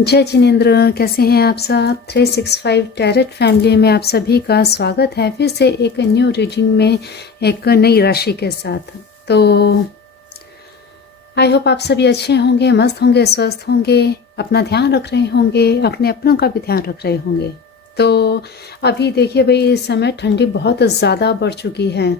जय जिनेंद्र, कैसे हैं आप सब। 365 टैरेट फैमिली में आप सभी का स्वागत है फिर से एक न्यू रीडिंग में एक नई राशि के साथ। तो आई होप आप सभी अच्छे होंगे, मस्त होंगे, स्वस्थ होंगे, अपना ध्यान रख रहे होंगे, अपने अपनों का भी ध्यान रख रहे होंगे। तो अभी देखिए भाई, इस समय ठंडी बहुत ज़्यादा बढ़ चुकी है,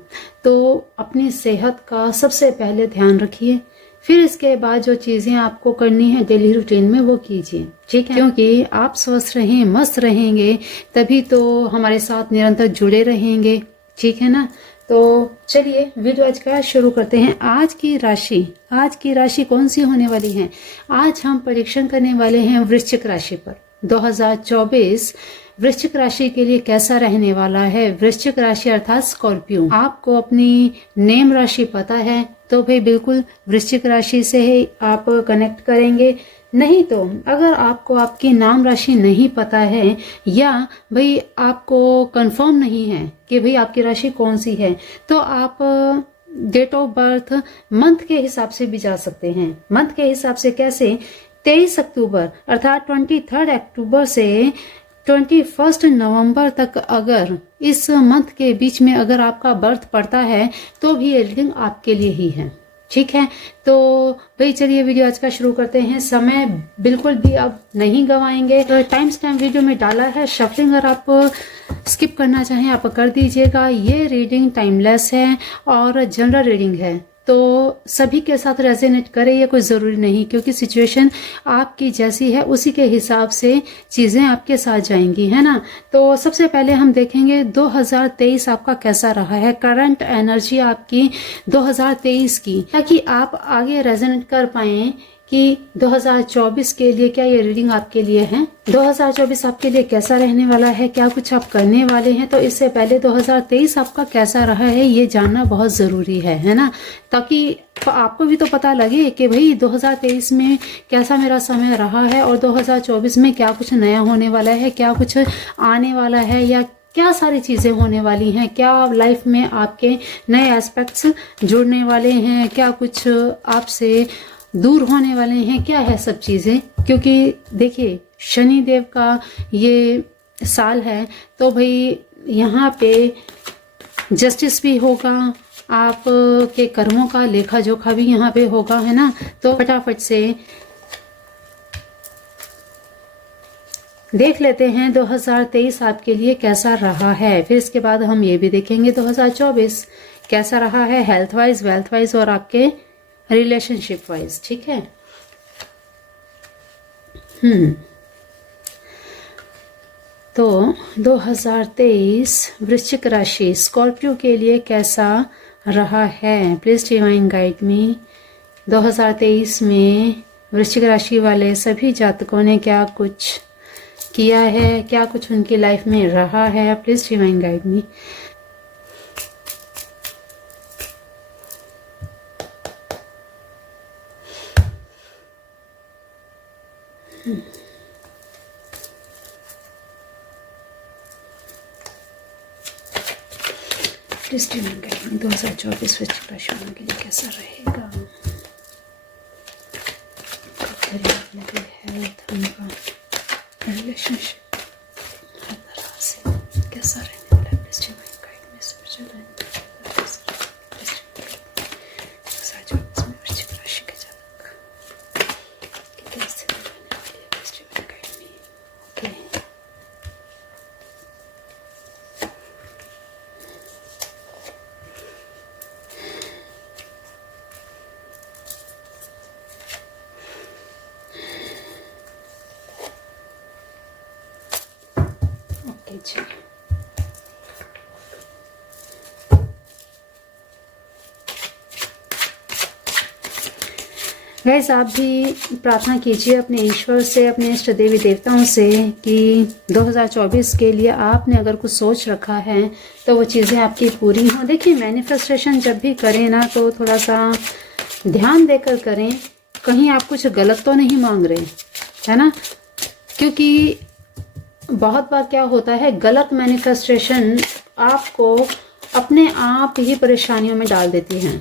तो अपनी सेहत का सबसे पहले ध्यान रखिए। फिर इसके बाद जो चीज़ें आपको करनी है डेली रूटीन में वो कीजिए, ठीक है। क्योंकि आप स्वस्थ रहें, मस्त रहेंगे, तभी तो हमारे साथ निरंतर जुड़े रहेंगे, ठीक है ना। तो चलिए वीडियो आज का शुरू करते हैं। आज की राशि कौन सी होने वाली है। आज हम परीक्षण करने वाले हैं वृश्चिक राशि पर। 2024 वृश्चिक राशि के लिए कैसा रहने वाला है। वृश्चिक राशि अर्थात स्कॉर्पियो। आपको अपनी नेम राशि पता है तो भाई बिल्कुल वृश्चिक राशि से ही आप कनेक्ट करेंगे। नहीं तो अगर आपको आपकी नाम राशि नहीं पता है या भाई आपको कंफर्म नहीं है कि भाई आपकी राशि कौन सी है, तो आप डेट ऑफ बर्थ मंथ के हिसाब से भी जा सकते हैं। मंथ के हिसाब से कैसे, 23 अक्टूबर अर्थात 23 अक्टूबर से 21 नवंबर तक अगर इस मंथ के बीच में अगर आपका बर्थ पड़ता है तो भी ये रीडिंग आपके लिए ही है, ठीक है। तो भाई चलिए वीडियो आज का शुरू करते हैं। समय बिल्कुल भी अब नहीं गवाएंगे। तो टाइम स्टैम्प वीडियो में डाला है, शफलिंग अगर आप स्किप करना चाहें आप कर दीजिएगा। ये रीडिंग टाइमलेस है और जनरल रीडिंग है, तो सभी के साथ रेजोनेट करे ये कोई ज़रूरी नहीं, क्योंकि सिचुएशन आपकी जैसी है उसी के हिसाब से चीज़ें आपके साथ जाएंगी, है ना। तो सबसे पहले हम देखेंगे 2023 आपका कैसा रहा है, करंट एनर्जी आपकी 2023 की, ताकि आप आगे रेजोनेट कर पाएं कि 2024 के लिए क्या ये रीडिंग आपके लिए है। 2024 आपके लिए कैसा रहने वाला है, क्या कुछ आप करने वाले हैं। तो इससे पहले 2023 आपका कैसा रहा है ये जानना बहुत ज़रूरी है ना, ताकि आपको भी तो पता लगे कि भाई 2023 में कैसा मेरा समय रहा है और 2024 में क्या कुछ नया होने वाला है, क्या कुछ आने वाला है, या क्या सारी चीज़ें होने वाली हैं, क्या लाइफ में आपके नए एस्पेक्ट्स जुड़ने वाले हैं, क्या कुछ आपसे दूर होने वाले हैं, क्या है सब चीज़ें। क्योंकि देखिए शनि देव का ये साल है, तो भाई यहाँ पे जस्टिस भी होगा, आप के कर्मों का लेखा जोखा भी यहाँ पे होगा, है ना। तो फटाफट से देख लेते हैं 2023 आपके लिए कैसा रहा है। फिर इसके बाद हम ये भी देखेंगे 2024 कैसा रहा है, हेल्थ वाइज, वेल्थ वाइज और आपके रिलेशनशिप वाइज, ठीक है। तो 2023 वृश्चिक राशि स्कॉर्पियो के लिए कैसा रहा है, प्लीज डिवाइन गाइड मी। 2023 में वृश्चिक राशि वाले सभी जातकों ने क्या कुछ किया है, क्या कुछ उनकी लाइफ में रहा है, please divine guide me. Please divine guide me 2024 वृश्चिक राशि वालों के लिए कैसा रहेगा। हेल्थ, उनका रिलेशनशिप हर तरह से कैसा रहने वाला है। Please divine guide me spiritual line 2024 में वृश्चिक राशि के जातक कैसे रहने वाली है। Please divine guide me. Okay, guys आप भी प्रार्थना कीजिए अपने ईश्वर से, अपने इष्ट देवी देवताओं से कि 2024 के लिए आपने अगर कुछ सोच रखा है तो वो चीज़ें आपकी पूरी हों। देखिए मैनिफेस्टेशन जब भी करें ना तो थोड़ा सा ध्यान देकर करें, कहीं आप कुछ गलत तो नहीं मांग रहे, है ना। क्योंकि बहुत बार क्या होता है, गलत मैनिफेस्टेशन आपको अपने आप ही परेशानियों में डाल देती हैं।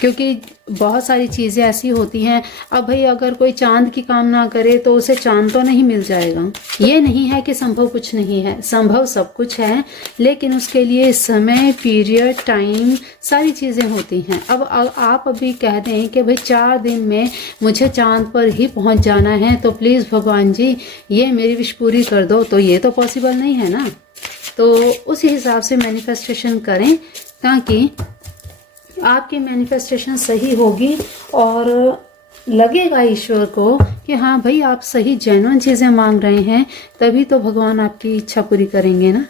क्योंकि बहुत सारी चीज़ें ऐसी होती हैं। अब भाई अगर कोई चांद की काम ना करे तो उसे चांद तो नहीं मिल जाएगा। ये नहीं है कि संभव कुछ नहीं है, संभव सब कुछ है, लेकिन उसके लिए समय, पीरियड, टाइम, सारी चीज़ें होती हैं। अब आप अभी कह दें कि भाई 4 दिन में मुझे चांद पर ही पहुंच जाना है, तो प्लीज़ भगवान जी ये मेरी विश पूरी कर दो, तो ये तो पॉसिबल नहीं है ना। तो उसी हिसाब से मैनिफेस्टेशन करें ताकि आपकी मैनिफेस्टेशन सही होगी और लगेगा ईश्वर को कि हाँ भाई आप सही जेन्युइन चीज़ें मांग रहे हैं, तभी तो भगवान आपकी इच्छा पूरी करेंगे ना।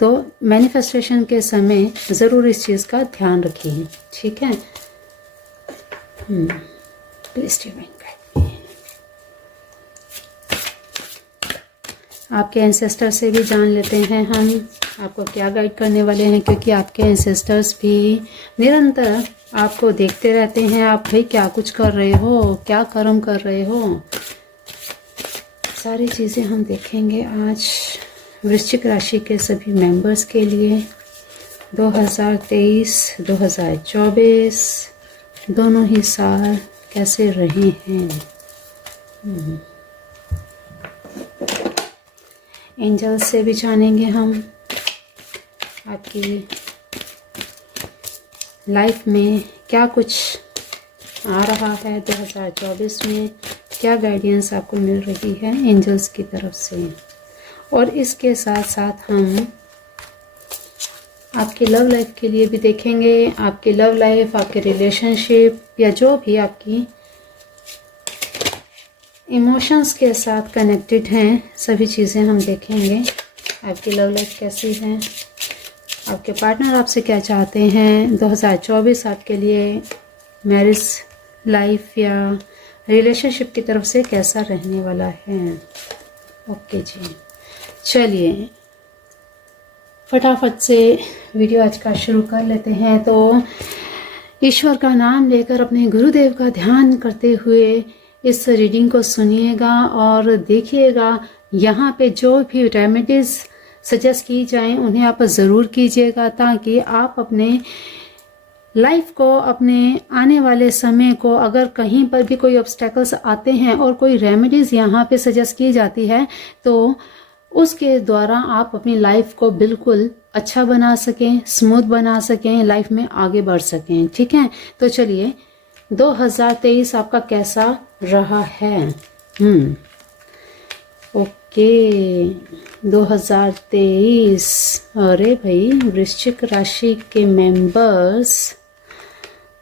तो मैनिफेस्टेशन के समय ज़रूर इस चीज़ का ध्यान रखिए, ठीक है। प्लीज आपके एंसेस्टर से भी जान लेते हैं हम आपको क्या गाइड करने वाले हैं, क्योंकि आपके एंसेस्टर्स भी निरंतर आपको देखते रहते हैं। आप भाई क्या कुछ कर रहे हो, क्या कर्म कर रहे हो, सारी चीज़ें हम देखेंगे आज वृश्चिक राशि के सभी मेंबर्स के लिए 2023-2024 दोनों ही साल कैसे रहे हैं। एंजल्स से भी जानेंगे हम आपकी लाइफ में क्या कुछ आ रहा है 2024 में, क्या गाइडेंस आपको मिल रही है एंजल्स की तरफ से। और इसके साथ साथ हम आपकी लव लाइफ के लिए भी देखेंगे, आपकी लव लाइफ, आपके रिलेशनशिप या जो भी आपकी इमोशंस के साथ कनेक्टेड हैं, सभी चीज़ें हम देखेंगे। आपकी लव लाइफ कैसी है, आपके पार्टनर आपसे क्या चाहते हैं, 2024 आपके लिए मैरिज लाइफ या रिलेशनशिप की तरफ से कैसा रहने वाला है। ओके जी, चलिए फटाफट से वीडियो आज का शुरू कर लेते हैं। तो ईश्वर का नाम लेकर अपने गुरुदेव का ध्यान करते हुए इस रीडिंग को सुनिएगा और देखिएगा यहाँ पे जो भी रेमेडीज़ सजेस्ट की जाएं उन्हें आप ज़रूर कीजिएगा, ताकि आप अपने लाइफ को, अपने आने वाले समय को, अगर कहीं पर भी कोई ऑब्स्टेकल्स आते हैं और कोई रेमेडीज़ यहाँ पे सजेस्ट की जाती है तो उसके द्वारा आप अपनी लाइफ को बिल्कुल अच्छा बना सकें, स्मूथ बना सकें, लाइफ में आगे बढ़ सकें, ठीक है। तो चलिए 2023 आपका कैसा रहा है। ओके 2023, अरे भाई वृश्चिक राशि के मेंबर्स,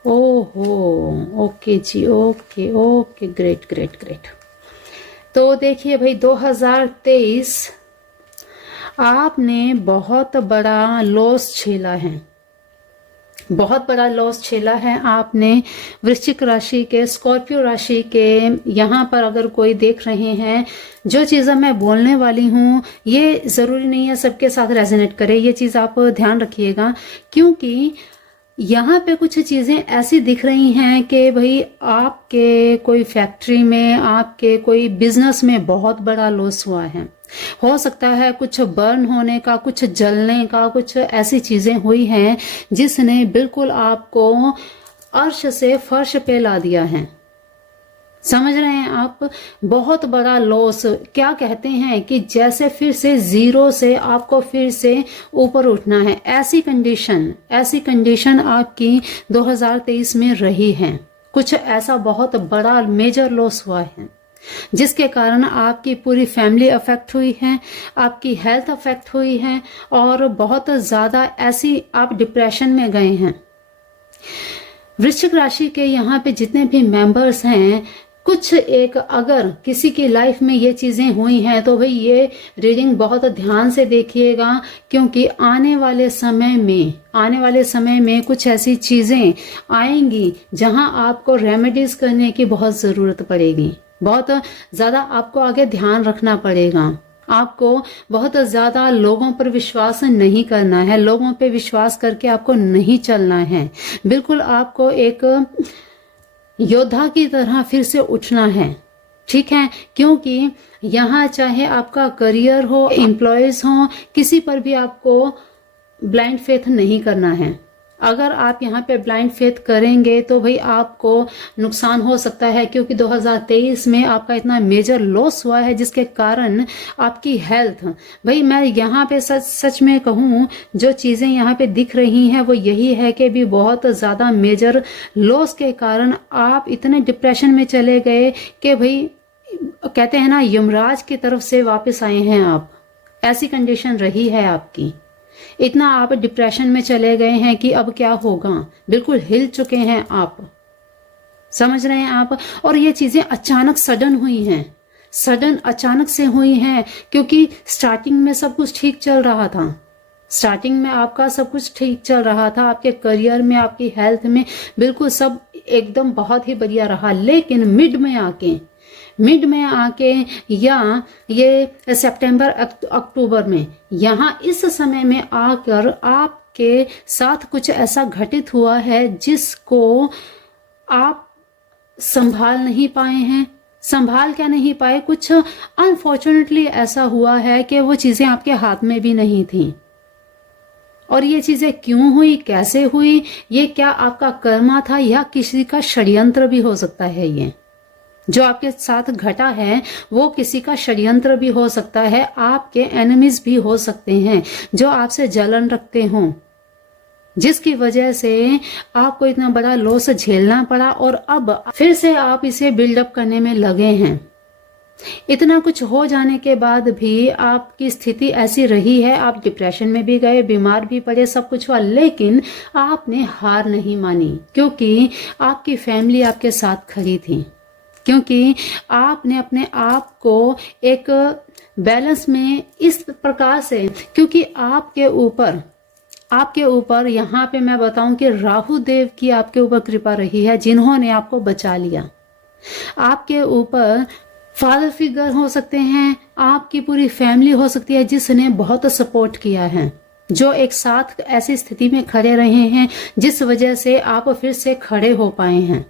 ओहो ओके जी, okay okay, great great great. तो देखिए भाई 2023 आपने बहुत बड़ा लॉस झेला है, बहुत बड़ा लॉस झेला है आपने। वृश्चिक राशि के, स्कॉर्पियो राशि के यहाँ पर अगर कोई देख रहे हैं, जो चीज़ें मैं बोलने वाली हूँ ये ज़रूरी नहीं है सबके साथ रेजोनेट करे, ये चीज़ आप ध्यान रखिएगा, क्योंकि यहाँ पे कुछ चीज़ें ऐसी दिख रही हैं कि भाई आपके कोई फैक्ट्री में, आपके कोई बिजनेस में बहुत बड़ा लॉस हुआ है। हो सकता है कुछ बर्न होने का, कुछ जलने का, कुछ ऐसी चीज़ें हुई हैं जिसने बिल्कुल आपको अर्श से फर्श पे ला दिया है। समझ रहे हैं आप, बहुत बड़ा लॉस। क्या कहते हैं कि जैसे फिर से जीरो से आपको फिर से ऊपर उठना है, ऐसी कंडीशन आपकी 2023 में रही है। कुछ ऐसा बहुत बड़ा मेजर लॉस हुआ है जिसके कारण आपकी पूरी फैमिली अफेक्ट हुई है, आपकी हेल्थ अफेक्ट हुई है और बहुत ज़्यादा ऐसी आप डिप्रेशन में गए हैं। वृश्चिक राशि के यहाँ पे जितने भी मेंबर्स हैं, कुछ एक अगर किसी की लाइफ में ये चीज़ें हुई हैं तो भाई ये रीडिंग बहुत ध्यान से देखिएगा, क्योंकि आने वाले समय में कुछ ऐसी चीज़ें आएंगी जहां आपको रेमेडीज करने की बहुत ज़रूरत पड़ेगी। बहुत ज़्यादा आपको आगे ध्यान रखना पड़ेगा। आपको बहुत ज़्यादा लोगों पर विश्वास नहीं करना है, लोगों पे विश्वास करके आपको नहीं चलना है। बिल्कुल आपको एक योद्धा की तरह फिर से उठना है, ठीक है। क्योंकि यहाँ चाहे आपका करियर हो, एम्प्लॉयज हो, किसी पर भी आपको ब्लाइंड फेथ नहीं करना है। अगर आप यहाँ पे ब्लाइंड फेथ करेंगे तो भाई आपको नुकसान हो सकता है, क्योंकि 2023 में आपका इतना मेजर लॉस हुआ है जिसके कारण आपकी हेल्थ, भाई मैं यहाँ पे सच में कहूँ, जो चीज़ें यहाँ पे दिख रही हैं वो यही है कि भी बहुत ज़्यादा मेजर लॉस के कारण आप इतने डिप्रेशन में चले गए कि भाई कहते हैं ना यमराज की तरफ से वापस आए हैं आप, ऐसी कंडीशन रही है आपकी। इतना आप डिप्रेशन में चले गए हैं कि अब क्या होगा, बिल्कुल हिल चुके हैं आप, समझ रहे हैं आप। और ये चीजें अचानक सडन हुई हैं, सडन अचानक से हुई हैं, क्योंकि स्टार्टिंग में सब कुछ ठीक चल रहा था, स्टार्टिंग में आपका सब कुछ ठीक चल रहा था, आपके करियर में, आपकी हेल्थ में, बिल्कुल सब एकदम बहुत ही बढ़िया रहा। लेकिन मिड में आके या ये सितंबर अक्टूबर में, यहाँ इस समय में आकर आपके साथ कुछ ऐसा घटित हुआ है जिसको आप संभाल नहीं पाए हैं। संभाल क्या नहीं पाए, कुछ अनफॉर्चुनेटली ऐसा हुआ है कि वो चीजें आपके हाथ में भी नहीं थी। और ये चीजें क्यों हुई, कैसे हुई, ये क्या आपका कर्मा था या किसी का षड्यंत्र भी हो सकता है। ये जो आपके साथ घटा है वो किसी का षड्यंत्र भी हो सकता है, आपके एनिमीज भी हो सकते हैं जो आपसे जलन रखते हों, जिसकी वजह से आपको इतना बड़ा लॉस झेलना पड़ा और अब फिर से आप इसे बिल्डअप करने में लगे हैं। इतना कुछ हो जाने के बाद भी आपकी स्थिति ऐसी रही है, आप डिप्रेशन में भी गए, बीमार भी पड़े, सब कुछ हुआ, लेकिन आपने हार नहीं मानी, क्योंकि आपकी फैमिली आपके साथ खड़ी थी, क्योंकि आपने अपने आप को एक बैलेंस में इस प्रकार से, क्योंकि आपके ऊपर यहाँ पे मैं बताऊं कि राहु देव की आपके ऊपर कृपा रही है, जिन्होंने आपको बचा लिया। आपके ऊपर फादर फिगर हो सकते हैं, आपकी पूरी फैमिली हो सकती है जिसने बहुत सपोर्ट किया है, जो एक साथ ऐसी स्थिति में खड़े रहे हैं जिस वजह से आप फिर से खड़े हो पाए हैं।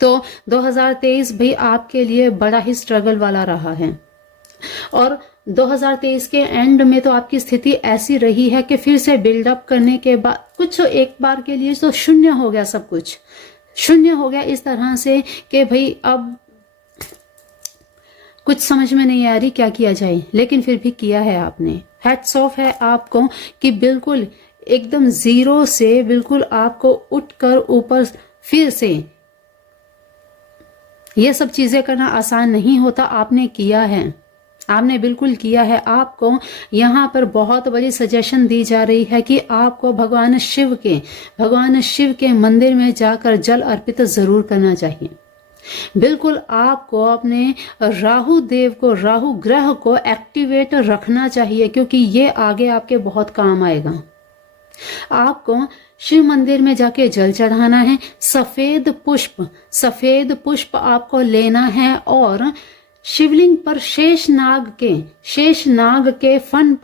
तो 2023 भी आपके लिए बड़ा ही स्ट्रगल वाला रहा है। और 2023 के एंड में तो आपकी स्थिति ऐसी रही है कि फिर से बिल्डअप करने के बाद कुछ एक बार के लिए तो शून्य हो गया, सब कुछ शून्य हो गया इस तरह से कि भाई अब कुछ समझ में नहीं आ रही क्या किया जाए, लेकिन फिर भी किया है आपने। हैट्स ऑफ है आपको कि बिल्कुल एकदम जीरो से बिल्कुल आपको उठकर ऊपर फिर से, ये सब चीजें करना आसान नहीं होता, आपने किया है, आपने बिल्कुल किया है। आपको यहाँ पर बहुत बड़ी सजेशन दी जा रही है कि आपको भगवान शिव के मंदिर में जाकर जल अर्पित जरूर करना चाहिए। बिल्कुल आपको अपने राहु ग्रह को एक्टिवेट रखना चाहिए, क्योंकि ये आगे आपके बहुत काम आएगा। आपको शिव मंदिर में जाके जल चढ़ाना है, सफेद पुष्प आपको लेना है और शिवलिंग पर शेष नाग के फन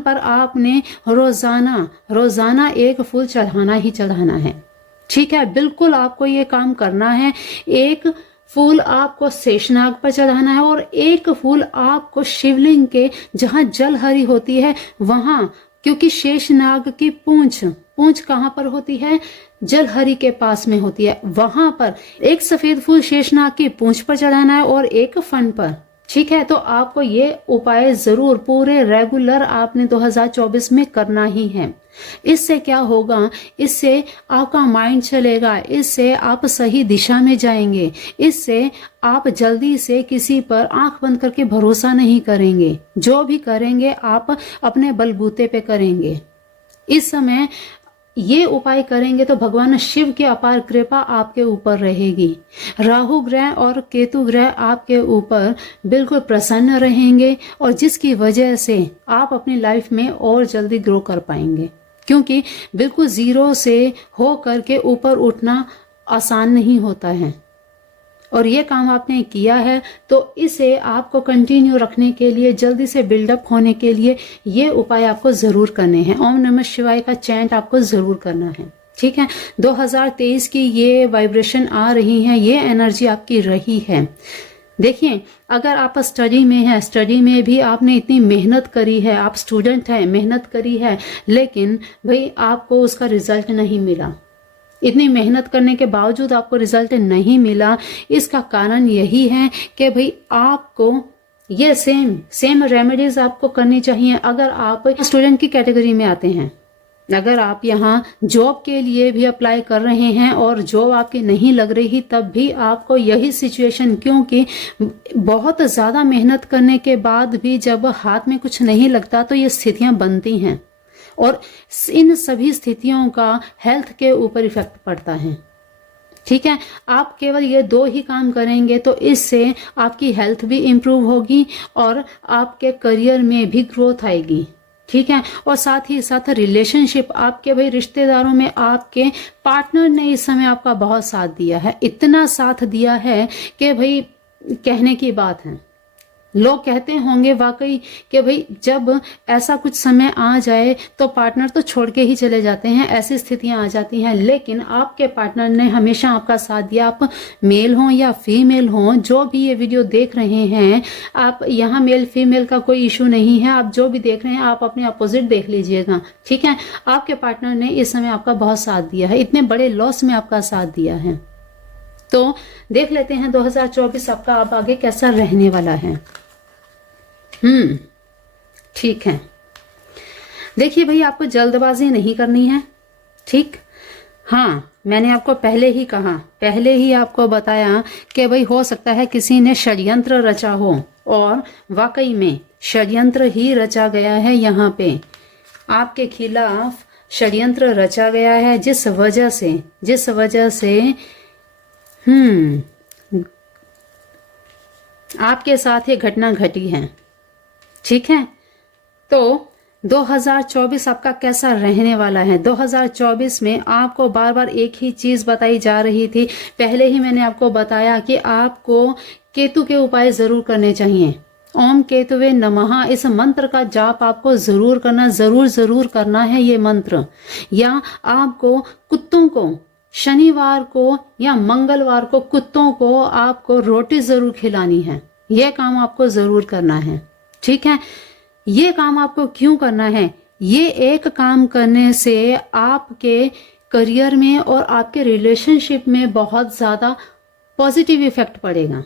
पर आपने रोजाना एक फूल चढ़ाना ही चढ़ाना है। ठीक है, बिल्कुल आपको ये काम करना है। एक फूल आपको शेषनाग पर चढ़ाना है और एक फूल आपको शिवलिंग के जहां जलहरी होती है वहां, क्योंकि शेषनाग की पूंछ कहाँ पर होती है, जलहरी के पास में होती है, वहां पर एक सफेद फूल शेषनाग की पूंछ पर चढ़ाना है और एक फन पर। ठीक है, तो आपको ये उपाय जरूर पूरे रेगुलर आपने 2024 में करना ही है। इससे क्या होगा, इससे आपका माइंड चलेगा, इससे आप सही दिशा में जाएंगे, इससे आप जल्दी से किसी पर आंख बंद करके भरोसा नहीं करेंगे। जो भी करेंगे आप अपने बलबूते पे करेंगे। इस समय ये उपाय करेंगे तो भगवान शिव की अपार कृपा आपके ऊपर रहेगी। राहु ग्रह और केतु ग्रह आपके ऊपर बिल्कुल प्रसन्न रहेंगे और जिसकी वजह से आप अपनी लाइफ में और जल्दी ग्रो कर पाएंगे, क्योंकि बिल्कुल जीरो से हो करके ऊपर उठना आसान नहीं होता है। और ये काम आपने किया है तो इसे आपको कंटिन्यू रखने के लिए, जल्दी से बिल्डअप होने के लिए ये उपाय आपको जरूर करने हैं। ओम नमः शिवाय का चैंट आपको जरूर करना है। ठीक है, 2023 की ये वाइब्रेशन आ रही है, ये एनर्जी आपकी रही है। देखिए, अगर आप स्टडी में हैं, स्टडी में भी आपने इतनी मेहनत करी है, आप स्टूडेंट हैं, मेहनत करी है, लेकिन भाई आपको उसका रिजल्ट नहीं मिला, इतनी मेहनत करने के बावजूद आपको रिजल्ट नहीं मिला, इसका कारण यही है कि भाई आपको ये सेम रेमेडीज आपको करनी चाहिए। अगर आप स्टूडेंट की कैटेगरी में आते हैं, अगर आप यहाँ जॉब के लिए भी अप्लाई कर रहे हैं और जॉब आपकी नहीं लग रही, तब भी आपको यही सिचुएशन, क्योंकि बहुत ज़्यादा मेहनत करने के बाद भी जब हाथ में कुछ नहीं लगता तो ये स्थितियां बनती हैं, और इन सभी स्थितियों का हेल्थ के ऊपर इफेक्ट पड़ता है। ठीक है, आप केवल ये 2 ही काम करेंगे तो इससे आपकी हेल्थ भी इम्प्रूव होगी और आपके करियर में भी ग्रोथ आएगी। ठीक है, और साथ ही साथ रिलेशनशिप, आपके भाई रिश्तेदारों में आपके पार्टनर ने इस समय आपका बहुत साथ दिया है, इतना साथ दिया है कि भाई कहने की बात है। लोग कहते होंगे वाकई कि भाई जब ऐसा कुछ समय आ जाए तो पार्टनर तो छोड़ के ही चले जाते हैं, ऐसी स्थितियां आ जाती हैं, लेकिन आपके पार्टनर ने हमेशा आपका साथ दिया। आप मेल हों या फीमेल हों, जो भी ये वीडियो देख रहे हैं, आप यहाँ मेल फीमेल का कोई इशू नहीं है, आप जो भी देख रहे हैं आप अपने अपोजिट देख लीजिएगा। ठीक है, आपके पार्टनर ने इस समय आपका बहुत साथ दिया है, इतने बड़े लॉस में आपका साथ दिया है। तो देख लेते हैं 2024 आपका अब आगे कैसा रहने वाला है। ठीक है, देखिए भाई, आपको जल्दबाजी नहीं करनी है। ठीक, हाँ, मैंने आपको पहले ही कहा, पहले ही आपको बताया कि भाई हो सकता है किसी ने षड्यंत्र रचा हो, और वाकई में षड्यंत्र ही रचा गया है। यहाँ पे आपके खिलाफ षड्यंत्र रचा गया है, जिस वजह से आपके साथ ये घटना घटी है। ठीक है, तो 2024 आपका कैसा रहने वाला है। 2024 में आपको बार बार एक ही चीज बताई जा रही थी, पहले ही मैंने आपको बताया कि आपको केतु के उपाय जरूर करने चाहिए। ओम केतुवे नमः, इस मंत्र का जाप आपको जरूर करना, जरूर करना है ये मंत्र। या आपको कुत्तों को शनिवार को या मंगलवार को कुत्तों को आपको रोटी जरूर खिलानी है, यह काम आपको जरूर करना है। ठीक है, ये काम आपको क्यों करना है, ये एक काम करने से आपके करियर में और आपके रिलेशनशिप में बहुत ज्यादा पॉजिटिव इफेक्ट पड़ेगा।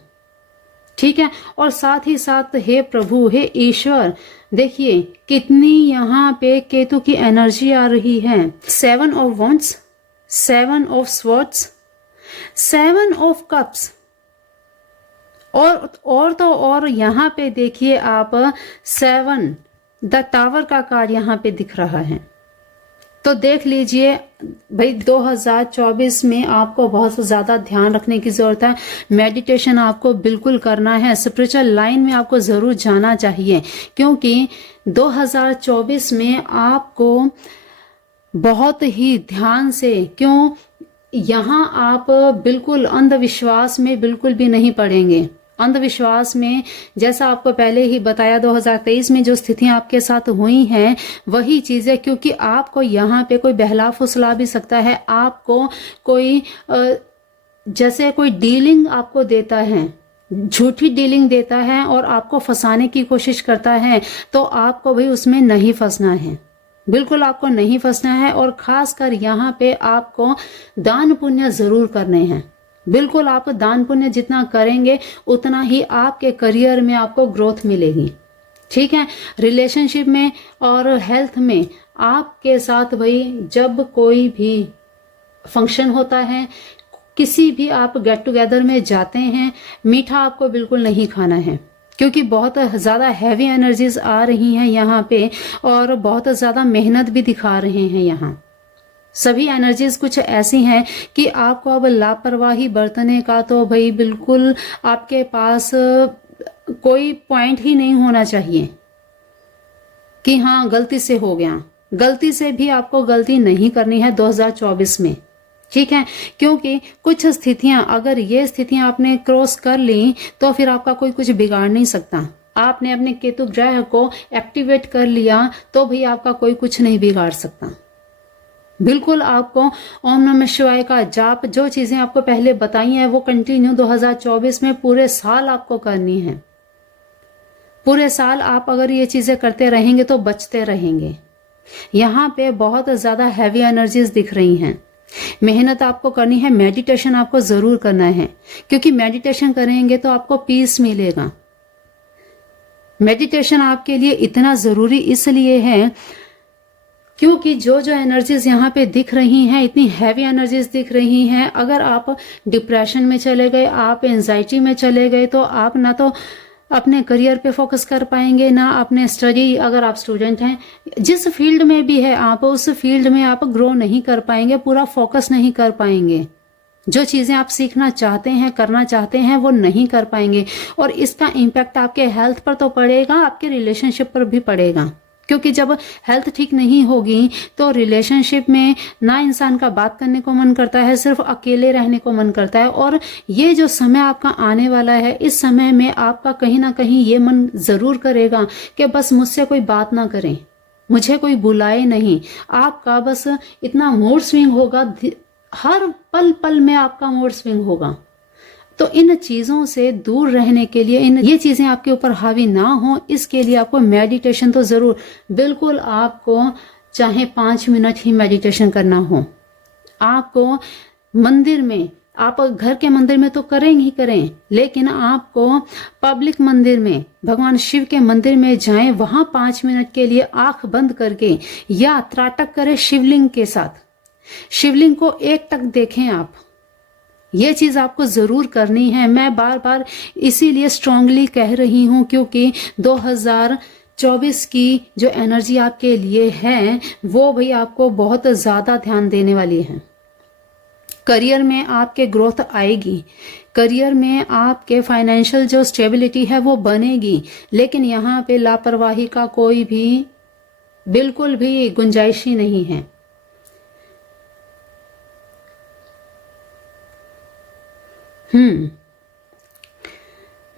ठीक है, और साथ ही साथ हे प्रभु, हे ईश्वर, देखिए कितनी यहाँ पे केतु की एनर्जी आ रही है। 7 of wands, 7 of swords, 7 of cups, और तो और यहाँ पे देखिए आप 7 द टावर का कार्ड यहाँ पे दिख रहा है। तो देख लीजिए भाई, 2024 में आपको बहुत ज्यादा ध्यान रखने की जरूरत है। मेडिटेशन आपको बिल्कुल करना है, स्पिरिचुअल लाइन में आपको जरूर जाना चाहिए, क्योंकि 2024 में आपको बहुत ही ध्यान से, क्यों, यहाँ आप बिल्कुल अंधविश्वास में बिल्कुल भी नहीं पड़ेंगे। अंधविश्वास में, जैसा आपको पहले ही बताया, 2023 में जो स्थितियां आपके साथ हुई हैं वही चीजें, क्योंकि आपको यहाँ पे कोई बहला फुसला भी सकता है, आपको कोई जैसे कोई डीलिंग आपको देता है, झूठी डीलिंग देता है और आपको फंसाने की कोशिश करता है, तो आपको भाई उसमें नहीं फंसना है, बिल्कुल आपको नहीं फंसना है। और खासकर यहाँ पे आपको दान पुण्य जरूर करने हैं, बिल्कुल आप दान पुण्य जितना करेंगे उतना ही आपके करियर में आपको ग्रोथ मिलेगी। ठीक है, रिलेशनशिप में और हेल्थ में आपके साथ भाई जब कोई भी फंक्शन होता है, किसी भी आप गेट टुगेदर में जाते हैं, मीठा आपको बिल्कुल नहीं खाना है, क्योंकि बहुत ज़्यादा हैवी एनर्जीज आ रही हैं यहाँ पे और बहुत ज़्यादा मेहनत भी दिखा रहे हैं। यहाँ सभी एनर्जीज कुछ ऐसी हैं कि आपको अब लापरवाही बरतने का तो भाई बिल्कुल आपके पास कोई पॉइंट ही नहीं होना चाहिए कि हाँ गलती से हो गया। गलती से भी आपको गलती नहीं करनी है 2024 में। ठीक है, क्योंकि कुछ स्थितियां, अगर ये स्थितियां आपने क्रॉस कर ली तो फिर आपका कोई कुछ बिगाड़ नहीं सकता। आपने अपने केतु ग्रह को एक्टिवेट कर लिया तो भी आपका कोई कुछ नहीं बिगाड़ सकता। बिल्कुल आपको ओम नमः शिवाय का जाप, जो चीजें आपको पहले बताई हैं वो कंटिन्यू 2024 में पूरे साल आपको करनी है। पूरे साल आप अगर ये चीजें करते रहेंगे तो बचते रहेंगे। यहाँ पे बहुत ज्यादा हैवी एनर्जीज दिख रही हैं। मेहनत आपको करनी है, मेडिटेशन आपको जरूर करना है, क्योंकि मेडिटेशन करेंगे तो आपको पीस मिलेगा। मेडिटेशन आपके लिए इतना जरूरी इसलिए है क्योंकि जो जो एनर्जीज यहाँ पे दिख रही हैं, इतनी हैवी एनर्जीज दिख रही हैं, अगर आप डिप्रेशन में चले गए, आप एंजाइटी में चले गए, तो आप ना तो अपने करियर पे फोकस कर पाएंगे, ना अपने स्टडी, अगर आप स्टूडेंट हैं, जिस फील्ड में भी है आप, उस फील्ड में आप ग्रो नहीं कर पाएंगे, पूरा फोकस नहीं कर पाएंगे। जो चीजें आप सीखना चाहते हैं, करना चाहते हैं, वो नहीं कर पाएंगे। और इसका इम्पैक्ट आपके हेल्थ पर तो पड़ेगा, आपके रिलेशनशिप पर भी पड़ेगा, क्योंकि जब हेल्थ ठीक नहीं होगी तो रिलेशनशिप में ना इंसान का बात करने को मन करता है, सिर्फ अकेले रहने को मन करता है। और ये जो समय आपका आने वाला है, इस समय में आपका कहीं ना कहीं ये मन जरूर करेगा कि बस मुझसे कोई बात ना करे, मुझे कोई बुलाए नहीं। आपका बस इतना मूड स्विंग होगा, हर पल पल में आपका मूड स्विंग होगा। तो इन चीजों से दूर रहने के लिए, ये चीजें आपके ऊपर हावी ना हो, इसके लिए आपको मेडिटेशन तो जरूर, बिल्कुल आपको चाहे 5 मिनट ही मेडिटेशन करना हो, आपको मंदिर में, आप घर के मंदिर में तो करें ही करें, लेकिन आपको पब्लिक मंदिर में, भगवान शिव के मंदिर में जाएं, वहां 5 मिनट के लिए आंख बंद करके या त्राटक करें शिवलिंग के साथ, शिवलिंग को एक टक देखें आप। ये चीज आपको जरूर करनी है। मैं बार बार इसीलिए स्ट्रांगली कह रही हूं, क्योंकि 2024 की जो एनर्जी आपके लिए है वो भी आपको बहुत ज्यादा ध्यान देने वाली है। करियर में आपके ग्रोथ आएगी, करियर में आपके फाइनेंशियल जो स्टेबिलिटी है वो बनेगी, लेकिन यहाँ पे लापरवाही का कोई भी बिल्कुल भी गुंजाइश ही नहीं है।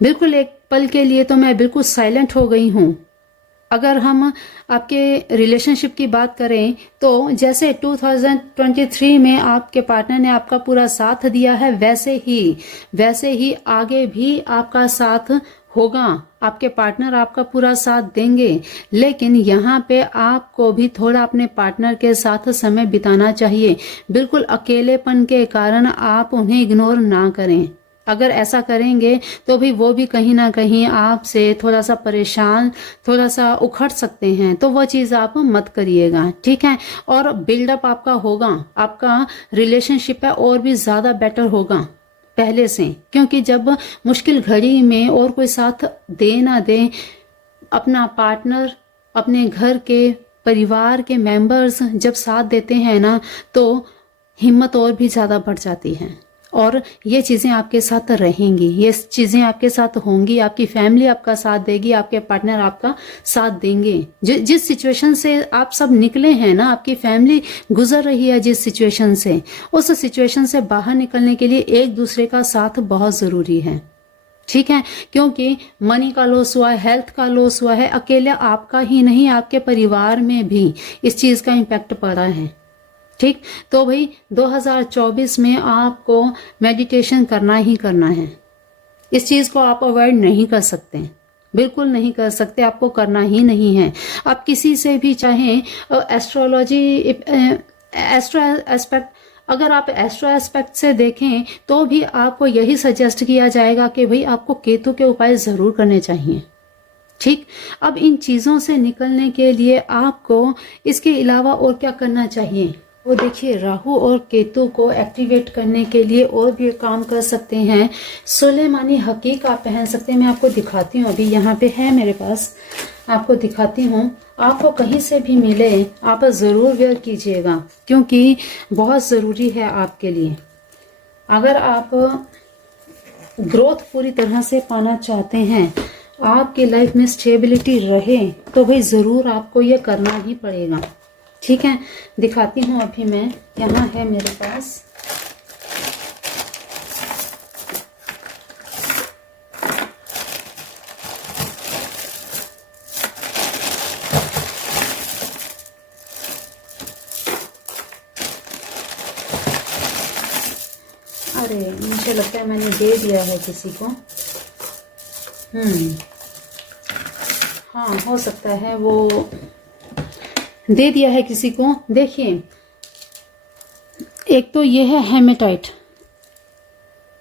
बिल्कुल एक पल के लिए तो मैं बिल्कुल साइलेंट हो गई हूं। अगर हम आपके रिलेशनशिप की बात करें तो जैसे 2023 में आपके पार्टनर ने आपका पूरा साथ दिया है, वैसे ही आगे भी आपका साथ होगा, आपके पार्टनर आपका पूरा साथ देंगे। लेकिन यहाँ पे आपको भी थोड़ा अपने पार्टनर के साथ समय बिताना चाहिए। बिल्कुल अकेलेपन के कारण आप उन्हें इग्नोर ना करें। अगर ऐसा करेंगे तो भी वो भी कहीं ना कहीं आपसे थोड़ा सा परेशान, थोड़ा सा उखड़ सकते हैं, तो वो चीज़ आप मत करिएगा, ठीक है। और बिल्डअप आपका होगा, आपका रिलेशनशिप है और भी ज़्यादा बेटर होगा पहले से, क्योंकि जब मुश्किल घड़ी में और कोई साथ दे ना दे, अपना पार्टनर, अपने घर के परिवार के मेंबर्स जब साथ देते हैं ना, तो हिम्मत और भी ज़्यादा बढ़ जाती है और ये चीज़ें आपके साथ रहेंगी, ये चीज़ें आपके साथ होंगी। आपकी फैमिली आपका साथ देगी, आपके पार्टनर आपका साथ देंगे। जिस सिचुएशन से आप सब निकले हैं ना, आपकी फैमिली गुजर रही है जिस सिचुएशन से, उस सिचुएशन से बाहर निकलने के लिए एक दूसरे का साथ बहुत ज़रूरी है, ठीक है। क्योंकि मनी का लॉस हुआ है, हेल्थ का लॉस हुआ है, अकेले आपका ही नहीं, आपके परिवार में भी इस चीज़ का इम्पैक्ट पड़ा है, ठीक। तो भाई 2024 में आपको मेडिटेशन करना ही करना है। इस चीज़ को आप अवॉइड नहीं कर सकते, बिल्कुल नहीं कर सकते, आपको करना ही नहीं है। आप किसी से भी चाहें एस्ट्रोलॉजी, एस्ट्रो एस्पेक्ट, अगर आप एस्ट्रो एस्पेक्ट से देखें तो भी आपको यही सजेस्ट किया जाएगा कि भाई आपको केतु के उपाय ज़रूर करने चाहिए, ठीक। अब इन चीज़ों से निकलने के लिए आपको इसके अलावा और क्या करना चाहिए, वो देखिए, राहु और केतु को एक्टिवेट करने के लिए और भी काम कर सकते हैं। सुलेमानी हकीक आप पहन सकते हैं, मैं आपको दिखाती हूँ, अभी यहाँ पे है मेरे पास, आपको दिखाती हूँ। आपको कहीं से भी मिले आप ज़रूर वेयर कीजिएगा, क्योंकि बहुत ज़रूरी है आपके लिए। अगर आप ग्रोथ पूरी तरह से पाना चाहते हैं, आपकी लाइफ में स्टेबिलिटी रहे, तो भाई ज़रूर आपको ये करना ही पड़ेगा, ठीक है। दिखाती हूँ, अभी मैं, यहाँ है मेरे पास, अरे मुझे लगता है मैंने दे दिया है किसी को। हाँ, हो सकता है वो दे दिया है किसी को। देखिए, एक तो ये है हेमेटाइट,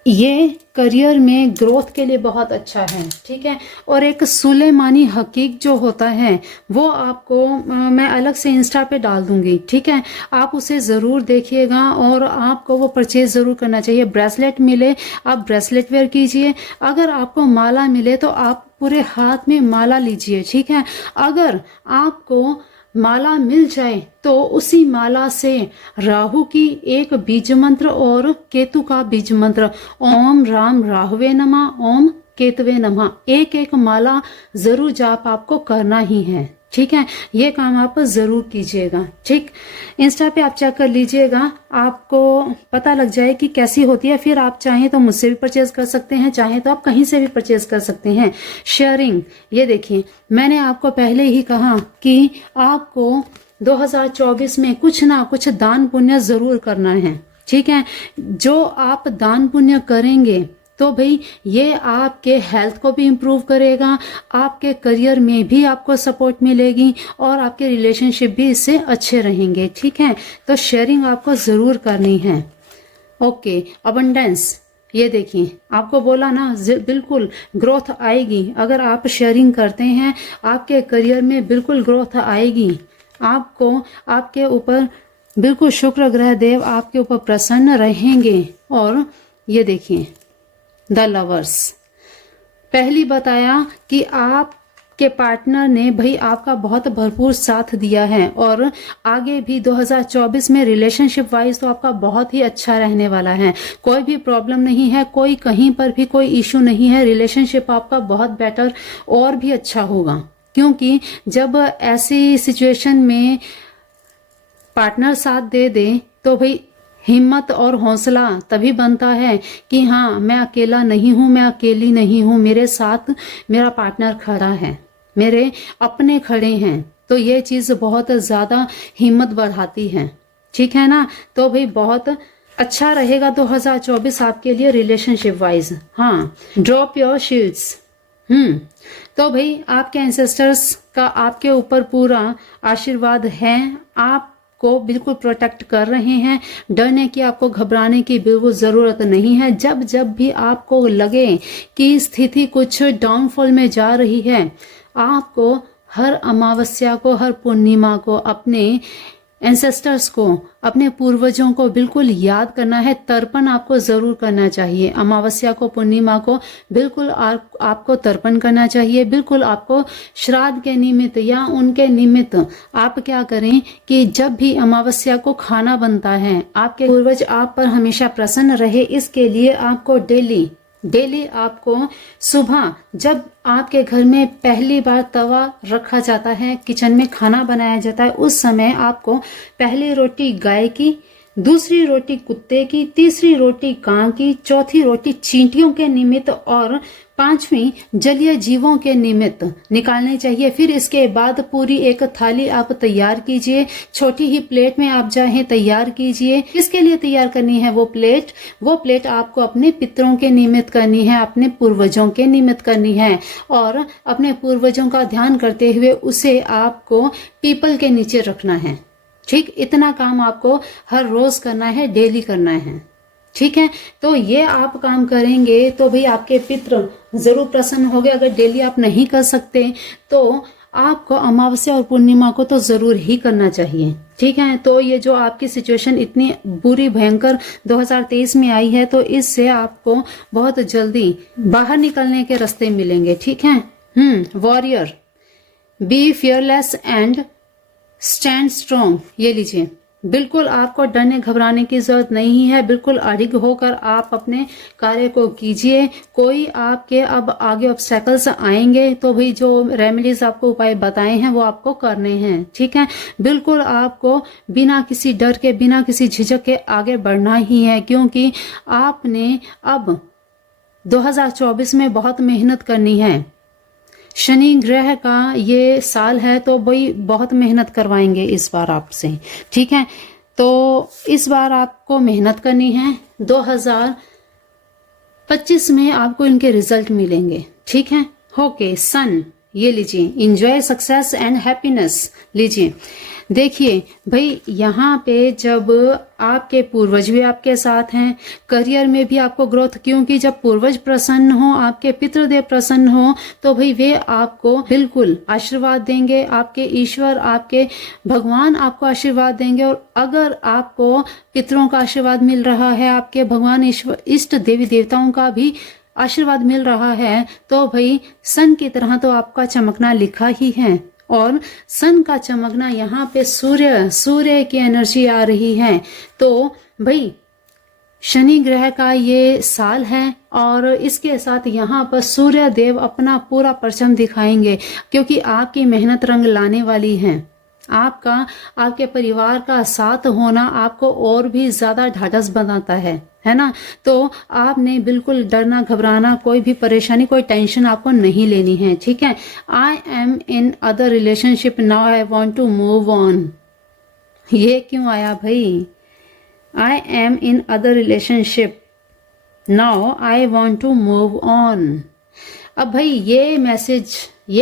ये करियर में ग्रोथ के लिए बहुत अच्छा है, ठीक है। और एक सुलेमानी हकीक जो होता है वो आपको मैं अलग से इंस्टा पे डाल दूंगी, ठीक है। आप उसे ज़रूर देखिएगा और आपको वो परचेज ज़रूर करना चाहिए। ब्रेसलेट मिले आप ब्रेसलेट वेयर कीजिए, अगर आपको माला मिले तो आप पूरे हाथ में माला लीजिए, ठीक है। अगर आपको माला मिल जाए तो उसी माला से राहु की एक बीज मंत्र और केतु का बीज मंत्र, ओम राम राहवे नमः, ओम केतवे नमः, एक एक माला जरूर जाप आपको करना ही है, ठीक है। ये काम आप जरूर कीजिएगा, ठीक। इंस्टा पे आप चेक कर लीजिएगा, आपको पता लग जाए कि कैसी होती है। फिर आप चाहें तो मुझसे भी परचेज कर सकते हैं, चाहें तो आप कहीं से भी परचेज कर सकते हैं। शेयरिंग, ये देखिए मैंने आपको पहले ही कहा कि आपको 2024 में कुछ ना कुछ दान पुण्य जरूर करना है, ठीक है। जो आप दान पुण्य करेंगे तो भाई ये आपके हेल्थ को भी इम्प्रूव करेगा, आपके करियर में भी आपको सपोर्ट मिलेगी और आपके रिलेशनशिप भी इससे अच्छे रहेंगे, ठीक है। तो शेयरिंग आपको ज़रूर करनी है। ओके, अबंडेंस, ये देखिए आपको बोला ना, बिल्कुल ग्रोथ आएगी अगर आप शेयरिंग करते हैं। आपके करियर में बिल्कुल ग्रोथ आएगी। आपको आपके ऊपर बिल्कुल शुक्र ग्रह देव आपके ऊपर प्रसन्न रहेंगे। और ये देखिए द लवर्स, पहली बताया कि आपके पार्टनर ने भाई आपका बहुत भरपूर साथ दिया है और आगे भी 2024 में रिलेशनशिप वाइज तो आपका बहुत ही अच्छा रहने वाला है। कोई भी प्रॉब्लम नहीं है, कोई कहीं पर भी कोई इशू नहीं है। रिलेशनशिप आपका बहुत बेटर और भी अच्छा होगा, क्योंकि जब ऐसी सिचुएशन में पार्टनर साथ दे दे तो भाई हिम्मत और हौसला तभी बनता है कि हाँ मैं अकेला नहीं हूँ, मैं अकेली नहीं हूँ, मेरे साथ मेरा पार्टनर खड़ा है, मेरे अपने खड़े हैं। तो ये चीज़ बहुत ज़्यादा हिम्मत बढ़ाती है, ठीक है ना। तो भाई बहुत अच्छा रहेगा 2024 आपके लिए रिलेशनशिप वाइज। हाँ, ड्रॉप योर शील्ड्स। तो भाई आपके एंसेस्टर्स का आपके ऊपर पूरा आशीर्वाद है, आप को बिल्कुल प्रोटेक्ट कर रहे हैं। डरने की, आपको घबराने की बिल्कुल ज़रूरत नहीं है। जब जब भी आपको लगे कि स्थिति कुछ डाउनफॉल में जा रही है, आपको हर अमावस्या को, हर पूर्णिमा को अपने एंसेस्टर्स को, अपने पूर्वजों को बिल्कुल याद करना है। तर्पण आपको ज़रूर करना चाहिए। अमावस्या को, पूर्णिमा को बिल्कुल आपको तर्पण करना चाहिए। बिल्कुल आपको श्राद्ध के निमित्त या उनके निमित्त आप क्या करें कि जब भी अमावस्या को खाना बनता है, आपके पूर्वज आप पर हमेशा प्रसन्न रहे, इसके लिए आपको डेली आपको सुबह जब आपके घर में पहली बार तवा रखा जाता है, किचन में खाना बनाया जाता है, उस समय आपको पहली रोटी गाय की, दूसरी रोटी कुत्ते की, तीसरी रोटी कां की, चौथी रोटी चींटियों के निमित्त और पांचवी जलीय जीवों के निमित्त निकालनी चाहिए। फिर इसके बाद पूरी एक थाली आप तैयार कीजिए। छोटी ही प्लेट में आप चाहें तैयार कीजिए। किसके लिए तैयार करनी है वो प्लेट आपको अपने पितरों के निमित्त करनी है, अपने पूर्वजों के निमित्त करनी है। और अपने पूर्वजों का ध्यान करते हुए उसे आपको पीपल के नीचे रखना है, ठीक। इतना काम आपको हर रोज करना है, डेली करना है, ठीक है। तो ये आप काम करेंगे तो भाई आपके पितृ जरूर प्रसन्न हो गए। अगर डेली आप नहीं कर सकते तो आपको अमावस्या और पूर्णिमा को तो जरूर ही करना चाहिए, ठीक है। तो ये जो आपकी सिचुएशन इतनी बुरी भयंकर 2023 में आई है, तो इससे आपको बहुत जल्दी बाहर निकलने के रास्ते मिलेंगे, ठीक है। Warrior, be fearless and stand strong, ये लीजिए। बिल्कुल आपको डरने घबराने की जरूरत नहीं है। बिल्कुल अडिग होकर आप अपने कार्य को कीजिए। कोई आपके अब आगे ऑब्स्टेकल्स आएंगे तो भाई जो रेमेडीज आपको उपाय बताए हैं वो आपको करने हैं, ठीक है। बिल्कुल आपको बिना किसी डर के, बिना किसी झिझक के आगे बढ़ना ही है, क्योंकि आपने अब 2024 में बहुत मेहनत करनी है। शनि ग्रह का ये साल है तो भाई बहुत मेहनत करवाएंगे इस बार आपसे, ठीक है। तो इस बार आपको मेहनत करनी है। 2024 25 में आपको इनके रिजल्ट मिलेंगे, ठीक है। ओके, सन ये लीजिए, इंजॉय सक्सेस एंड हैप्पीनेस लीजिए। देखिए भाई, यहाँ पे जब आपके पूर्वज भी आपके साथ हैं, करियर में भी आपको ग्रोथ, क्योंकि जब पूर्वज प्रसन्न हो, आपके पितृदेव प्रसन्न हो, तो भाई वे आपको बिल्कुल आशीर्वाद देंगे, आपके ईश्वर, आपके भगवान आपको आशीर्वाद देंगे। और अगर आपको पितरों का आशीर्वाद मिल रहा है, आपके भगवान ईश्वर इष्ट देवी देवताओं का भी आशीर्वाद मिल रहा है, तो भाई सन की तरह तो आपका चमकना लिखा ही है। और सन का चमकना, यहाँ पे सूर्य की एनर्जी आ रही है। तो भाई शनि ग्रह का ये साल है, और इसके साथ यहाँ पर सूर्य देव अपना पूरा परचम दिखाएंगे, क्योंकि आपकी मेहनत रंग लाने वाली है। आपका, आपके परिवार का साथ होना आपको और भी ज्यादा ढाढ़स बनाता है ना। तो आपने बिल्कुल डरना, घबराना, कोई भी परेशानी, कोई टेंशन आपको नहीं लेनी है, ठीक है। I am in other relationship now, I want to move on. ये क्यों आया भाई? I am in other relationship now, I want to move on. अब भाई ये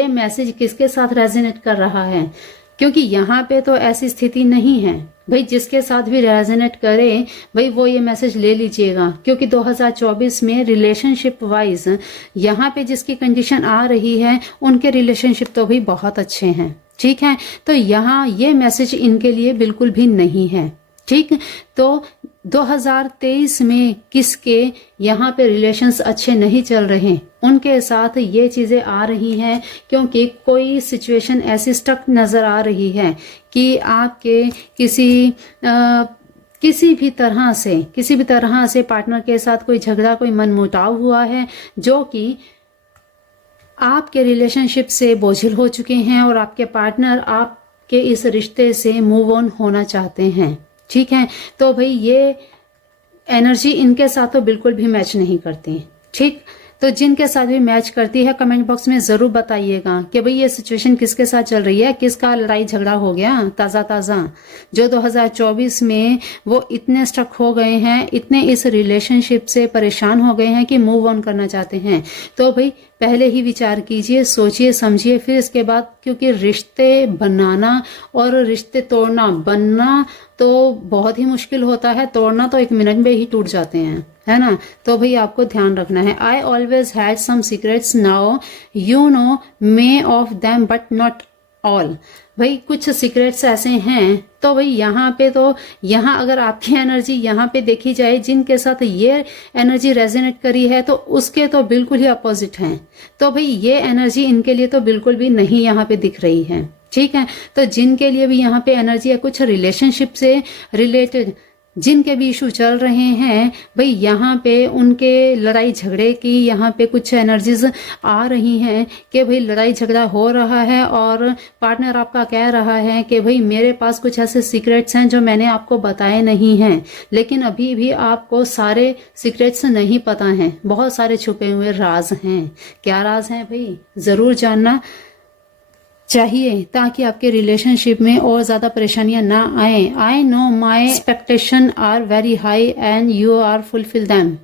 मैसेज किसके साथ रेजोनेट कर रहा है? क्योंकि यहाँ पे तो ऐसी स्थिति नहीं है भाई। जिसके साथ भी रेजोनेट करे भाई, वो ये मैसेज ले लीजिएगा, क्योंकि 2024 में रिलेशनशिप वाइज यहाँ पे जिसकी कंडीशन आ रही है, उनके रिलेशनशिप तो भी बहुत अच्छे हैं, ठीक है। तो यहाँ ये मैसेज इनके लिए बिल्कुल भी नहीं है, ठीक। तो 2023 में किसके यहाँ पे रिलेशंस अच्छे नहीं चल रहे, उनके साथ ये चीजें आ रही हैं, क्योंकि कोई सिचुएशन ऐसी स्टक नजर आ रही है कि आपके किसी भी तरह से पार्टनर के साथ कोई झगड़ा, कोई मनमुटाव हुआ है, जो कि आपके रिलेशनशिप से बोझिल हो चुके हैं, और आपके पार्टनर आपके इस रिश्ते से मूव ऑन होना चाहते हैं, ठीक है। तो भाई ये एनर्जी इनके साथ तो बिल्कुल भी मैच नहीं करती, ठीक। तो जिनके साथ भी मैच करती है, कमेंट बॉक्स में जरूर बताइएगा कि भाई ये सिचुएशन किसके साथ चल रही है, किसका लड़ाई झगड़ा हो गया ताजा, जो 2024 में वो इतने स्टक हो गए हैं, इतने इस रिलेशनशिप से परेशान हो गए हैं कि मूव ऑन करना चाहते हैं। तो भाई पहले ही विचार कीजिए, सोचिए, समझिए, फिर इसके बाद, क्योंकि रिश्ते बनाना और रिश्ते तोड़ना, बनना तो बहुत ही मुश्किल होता है, तोड़ना तो 1 मिनट में ही टूट जाते हैं, है ना। तो भाई आपको ध्यान रखना है। I always had some secrets, now you know many of them but not all. भाई कुछ सीक्रेट्स ऐसे हैं, तो भाई यहाँ अगर आपकी एनर्जी यहाँ पे देखी जाए, जिनके साथ ये एनर्जी रेजोनेट करी है, तो उसके तो बिल्कुल ही अपोजिट हैं। तो भाई ये एनर्जी इनके लिए तो बिल्कुल भी नहीं यहाँ पे दिख रही है, ठीक है। तो जिनके लिए भी यहाँ पे एनर्जी है, कुछ रिलेशनशिप से रिलेटेड जिनके भी इशू चल रहे हैं, भाई यहाँ पे उनके लड़ाई झगड़े की यहाँ पे कुछ एनर्जीज आ रही हैं कि भाई लड़ाई झगड़ा हो रहा है, और पार्टनर आपका कह रहा है कि भाई मेरे पास कुछ ऐसे सीक्रेट्स हैं जो मैंने आपको बताए नहीं हैं, लेकिन अभी भी आपको सारे सीक्रेट्स नहीं पता हैं, बहुत सारे छुपे हुए राज हैं। क्या राज हैं भाई, जरूर जानना चाहिए, ताकि आपके रिलेशनशिप में और ज्यादा परेशानियां ना आए। I know my expectation are very high and you are fulfil them.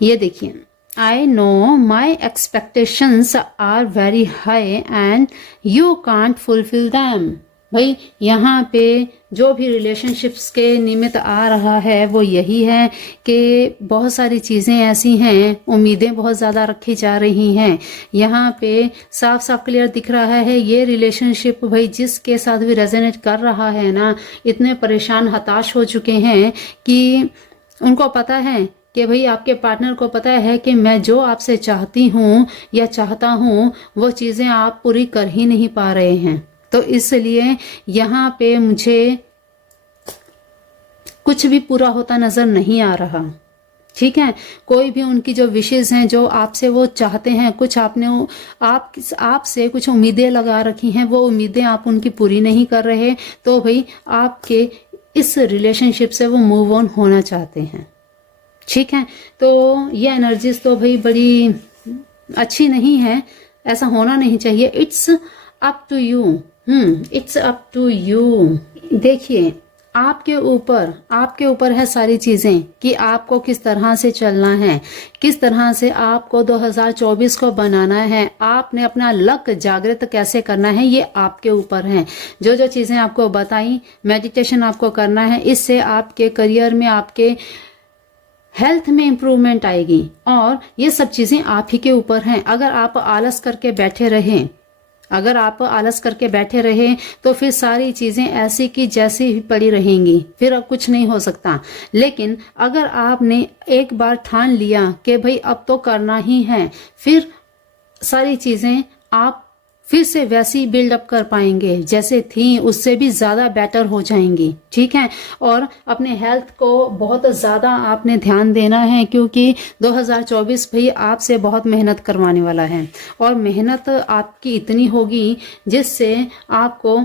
ये देखिए, I know my expectations are very high and you can't fulfil them. भाई यहाँ पे जो भी रिलेशनशिप्स के निमित्त आ रहा है, वो यही है कि बहुत सारी चीज़ें ऐसी हैं, उम्मीदें बहुत ज़्यादा रखी जा रही हैं। यहाँ पे साफ साफ क्लियर दिख रहा है, ये रिलेशनशिप भाई जिसके साथ भी रेजोनेट कर रहा है ना, इतने परेशान, हताश हो चुके हैं कि उनको पता है कि भाई आपके पार्टनर को पता है कि मैं जो आपसे चाहती हूँ या चाहता हूँ, वो चीज़ें आप पूरी कर ही नहीं पा रहे हैं। तो इसलिए यहाँ पे मुझे कुछ भी पूरा होता नजर नहीं आ रहा, ठीक है। कोई भी उनकी जो विशेष हैं, जो आपसे वो चाहते हैं, कुछ आपसे कुछ उम्मीदें लगा रखी हैं, वो उम्मीदें आप उनकी पूरी नहीं कर रहे, तो भाई आपके इस रिलेशनशिप से वो मूव ऑन होना चाहते हैं, ठीक है। तो ये एनर्जीज तो भाई बड़ी अच्छी नहीं है, ऐसा होना नहीं चाहिए। It's up to you, it's up to you. देखिए, आपके ऊपर है सारी चीजें कि आपको किस तरह से चलना है, किस तरह से आपको 2024 को बनाना है, आपने अपना लक जागृत कैसे करना है, ये आपके ऊपर है। जो जो चीजें आपको बताई, मेडिटेशन आपको करना है, इससे आपके करियर में, आपके हेल्थ में इंप्रूवमेंट आएगी। और ये सब चीजें आप ही के ऊपर हैं। अगर आप आलस करके बैठे रहे तो फिर सारी चीजें ऐसी की जैसी ही पड़ी रहेंगी, फिर अब कुछ नहीं हो सकता। लेकिन अगर आपने एक बार ठान लिया कि भाई अब तो करना ही है, फिर सारी चीजें आप फिर से वैसी बिल्डअप कर पाएंगे जैसे थी, उससे भी ज्यादा बेटर हो जाएंगी। ठीक है। और अपने हेल्थ को बहुत ज्यादा आपने ध्यान देना है, क्योंकि 2024 भाई आपसे बहुत मेहनत करवाने वाला है। और मेहनत आपकी इतनी होगी जिससे आपको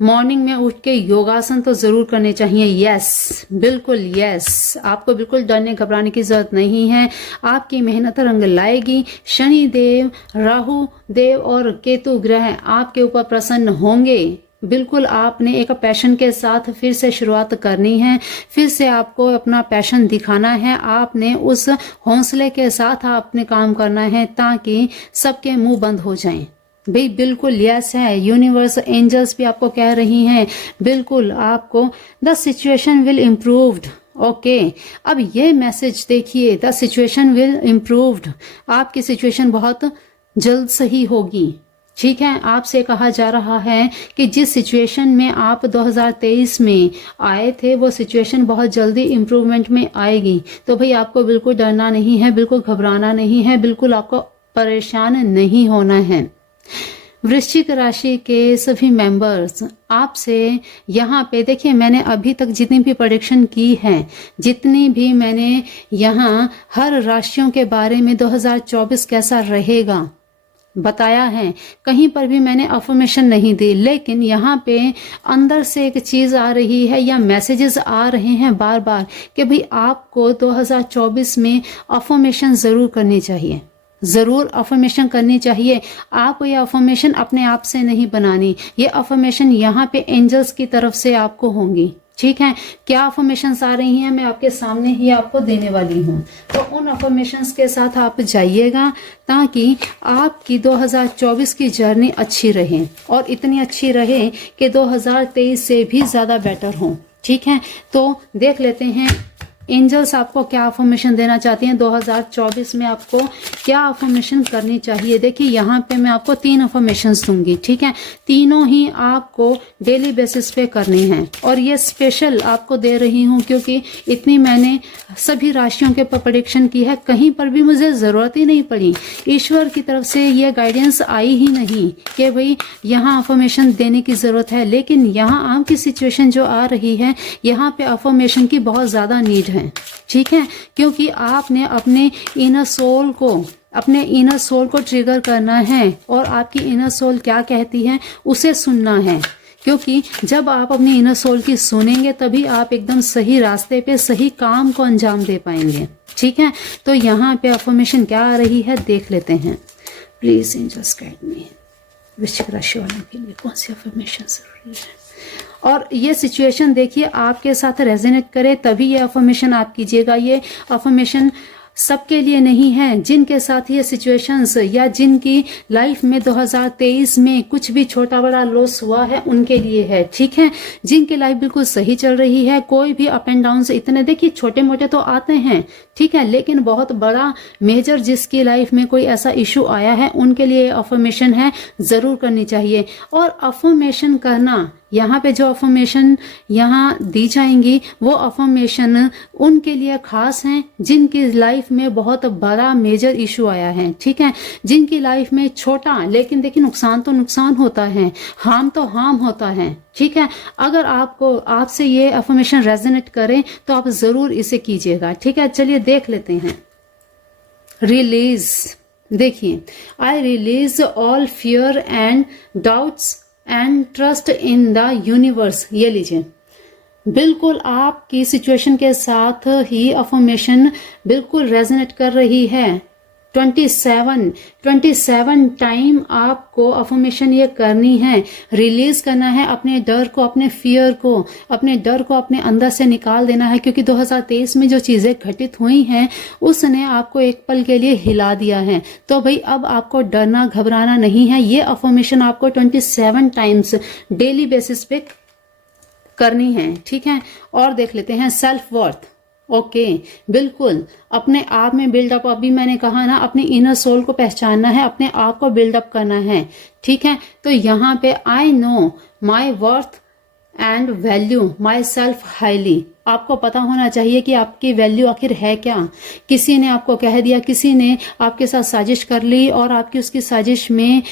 मॉर्निंग में उठ के योगासन तो जरूर करने चाहिए। यस, बिल्कुल यस, आपको बिल्कुल डरने घबराने की जरूरत नहीं है। आपकी मेहनत रंग लाएगी। शनि देव, राहु देव और केतु ग्रह आपके ऊपर प्रसन्न होंगे। बिल्कुल आपने एक पैशन के साथ फिर से शुरुआत करनी है, फिर से आपको अपना पैशन दिखाना है। आपने उस हौसले के साथ आपने काम करना है ताकि सबके मुंह बंद हो जाएं। भाई बिल्कुल यस है। यूनिवर्स, एंजल्स भी आपको कह रही हैं, बिल्कुल आपको the situation will improved. Okay, अब ये मैसेज देखिए, द सिचुएशन विल इम्प्रूव्ड। आपकी सिचुएशन बहुत जल्द सही होगी। ठीक है। आपसे कहा जा रहा है कि जिस सिचुएशन में आप 2023 में आए थे, वो सिचुएशन बहुत जल्दी इम्प्रूवमेंट में आएगी। तो भाई आपको बिल्कुल डरना नहीं है, बिल्कुल घबराना नहीं है, बिल्कुल आपको परेशान नहीं होना है। वृश्चिक राशि के सभी मेंबर्स, आपसे यहाँ पे देखिए, मैंने अभी तक जितनी भी प्रेडिक्शन की है, जितनी भी मैंने यहाँ हर राशियों के बारे में 2024 कैसा रहेगा बताया है, कहीं पर भी मैंने अफर्मेशन नहीं दी। लेकिन यहाँ पे अंदर से एक चीज आ रही है या मैसेजेस आ रहे हैं बार बार कि भाई आपको 2024 में अफर्मेशन जरूर करनी चाहिए, जरूर अफर्मेशन करनी चाहिए। आपको ये अफर्मेशन अपने आप से नहीं बनानी, ये अफर्मेशन यहाँ पे एंजल्स की तरफ से आपको होंगी। ठीक है। क्या अफर्मेशंस आ रही हैं, मैं आपके सामने ही आपको देने वाली हूँ। तो उन अफर्मेशंस के साथ आप जाइएगा ताकि आपकी 2024 की जर्नी अच्छी रहे, और इतनी अच्छी रहे कि 2023 से भी ज्यादा बेटर हो। ठीक है। तो देख लेते हैं एंजल्स आपको क्या अफर्मेशन देना चाहती हैं। 2024 में आपको क्या अफर्मेशन करनी चाहिए। देखिए यहाँ पे मैं आपको 3 अफर्मेशन दूंगी। ठीक है। तीनों ही आपको डेली बेसिस पे करनी है, और ये स्पेशल आपको दे रही हूँ क्योंकि इतनी मैंने सभी राशियों के प्रेडिक्शन की है, कहीं पर भी मुझे जरूरत ही नहीं पड़ी। ईश्वर की तरफ से ये गाइडेंस आई ही नहीं कि भाई यहाँ अफर्मेशन देने की जरूरत है। लेकिन यहाँ आपकी सिचुएशन जो आ रही है, यहाँ पे अफर्मेशन की बहुत ज्यादा नीड है। ठीक है। क्योंकि आपने अपने इनर सोल को ट्रिगर करना है, और आपकी इनर सोल क्या कहती है उसे सुनना है। क्योंकि जब आप अपनी इनर सोल की सुनेंगे तभी आप एकदम सही रास्ते पे सही काम को अंजाम दे पाएंगे। ठीक है। तो यहाँ पे अफर्मेशन क्या आ रही है देख लेते हैं। Please angels guide me. वृश्चिक राशि वालों के लिए कौन सी अफर्मेशन जरूरी है, और ये सिचुएशन देखिए आपके साथ रेजोनेट करे तभी ये अफर्मेशन आप कीजिएगा। ये अफर्मेशन सबके लिए नहीं है। जिनके साथ ये सिचुएशंस या जिनकी लाइफ में 2023 में कुछ भी छोटा बड़ा लॉस हुआ है उनके लिए है। ठीक है। जिनकी लाइफ बिल्कुल सही चल रही है, कोई भी अप एंड डाउन से, इतने देखिए छोटे मोटे तो आते हैं, ठीक है, लेकिन बहुत बड़ा मेजर जिसकी लाइफ में कोई ऐसा इशू आया है उनके लिए अफर्मेशन है, जरूर करनी चाहिए। और अफर्मेशन करना, यहाँ पे जो अफर्मेशन यहाँ दी जाएंगी वो अफर्मेशन उनके लिए खास हैं जिनकी लाइफ में बहुत बड़ा मेजर इशू आया है। ठीक है। जिनकी लाइफ में छोटा, लेकिन देखिए नुकसान तो नुकसान होता है, हार्म तो हार्म होता है। ठीक है। अगर आपसे ये अफर्मेशन रेजोनेट करे तो आप जरूर इसे कीजिएगा। ठीक है। चलिए देख लेते हैं। रिलीज, देखिए, I release all fear and doubts and trust in the universe. ये लीजिए, बिल्कुल आपकी सिचुएशन के साथ ही अफर्मेशन बिल्कुल रेजोनेट कर रही है। 27 टाइम आपको अफर्मेशन ये करनी है, रिलीज करना है अपने डर को, अपने फियर को, अपने डर को अपने अंदर से निकाल देना है। क्योंकि 2023 में जो चीजें घटित हुई हैं उसने आपको एक पल के लिए हिला दिया है। तो भाई अब आपको डरना घबराना नहीं है। ये अफर्मेशन आपको 27 टाइम्स डेली बेसिस पे करनी है, ठीक है। और देख लेते हैं सेल्फ वर्थ। ओके, बिल्कुल अपने आप में बिल्डअप, अभी मैंने कहा ना अपनी इनर सोल को पहचानना है, अपने आप को बिल्डअप करना है, ठीक है। तो यहाँ पे आई know my worth and value my self highly. आपको पता होना चाहिए कि आपकी वैल्यू आखिर है क्या। किसी ने आपको कह दिया, किसी ने आपके साथ साजिश कर ली और आपकी उसकी साजिश में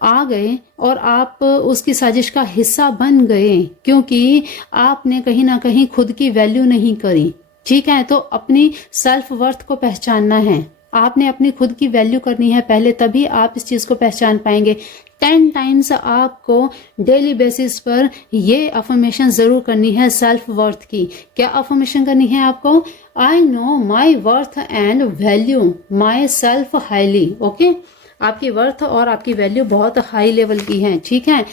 आ गए और आप उसकी साजिश का हिस्सा बन गए, क्योंकि आपने कहीं ना कहीं खुद की वैल्यू नहीं करी, ठीक है। तो अपनी सेल्फ वर्थ को पहचानना है, आपने अपनी खुद की वैल्यू करनी है पहले, तभी आप इस चीज को पहचान पाएंगे। 10 टाइम्स आपको डेली बेसिस पर ये अफर्मेशन जरूर करनी है सेल्फ वर्थ की। क्या अफर्मेशन करनी है आपको? आई know my worth and value my self highly. Okay, आपकी वर्थ और आपकी वैल्यू बहुत हाई लेवल की है, ठीक है।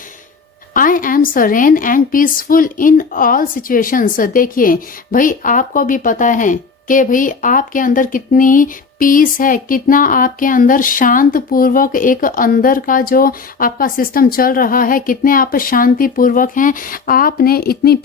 I am serene and peaceful in all situations. देखिए भाई, आपको भी पता है कि भाई आपके अंदर कितनी पीस है, कितना आपके अंदर शांत पूर्वक एक अंदर का जो आपका सिस्टम चल रहा है, कितने आप शांति पूर्वक हैं, आपने इतनी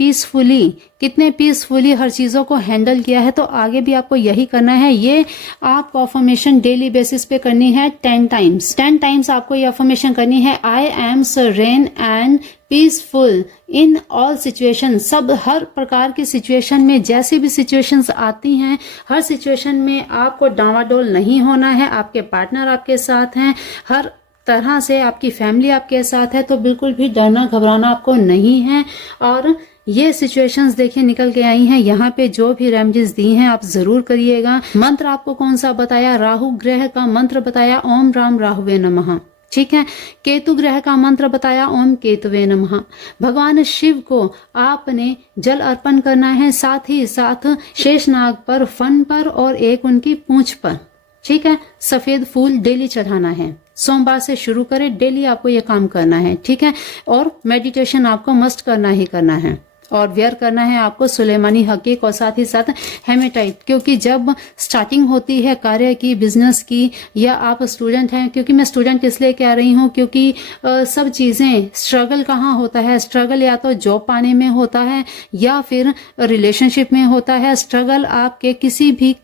कितने पीसफुली हर चीजों को हैंडल किया है। तो आगे भी आपको यही करना है। ये आपको अफर्मेशन डेली बेसिस पे करनी है 10 टाइम्स आपको ये अफर्मेशन करनी है। I am serene and peaceful in all situation. सब हर प्रकार की सिचुएशन में, जैसी भी सिचुएशंस आती हैं, हर सिचुएशन में आपको डावाडोल नहीं होना है। आपके पार्टनर आपके साथ हैं, हर तरह से आपकी फैमिली आपके साथ है, तो बिल्कुल भी डरना घबराना आपको नहीं है। और ये सिचुएशंस देखिए निकल के आई हैं। यहाँ पे जो भी रेमेडीज दी हैं आप जरूर करिएगा। मंत्र आपको कौन सा बताया? राहु ग्रह का मंत्र बताया, ओम राम राहुवे नमः, ठीक है। केतु ग्रह का मंत्र बताया, ओम केतुवे नमः। भगवान शिव को आपने जल अर्पण करना है, साथ ही साथ शेषनाग पर, फन पर और एक उनकी पूंछ पर, ठीक है। सफेद फूल डेली चढ़ाना है। सोमवार से शुरू करें, डेली आपको ये काम करना है, ठीक है। और मेडिटेशन आपको मस्ट करना ही करना है। और वेयर करना है आपको सुलेमानी हकीक और साथ ही साथ हेमेटाइट, क्योंकि जब स्टार्टिंग होती है कार्य की, बिजनेस की, या आप स्टूडेंट हैं, क्योंकि मैं स्टूडेंट इसलिए कह रही हूँ क्योंकि सब चीजें स्ट्रगल कहाँ होता है? स्ट्रगल या तो जॉब पाने में होता है या फिर रिलेशनशिप में होता है। स्ट्रगल आपके किसी भी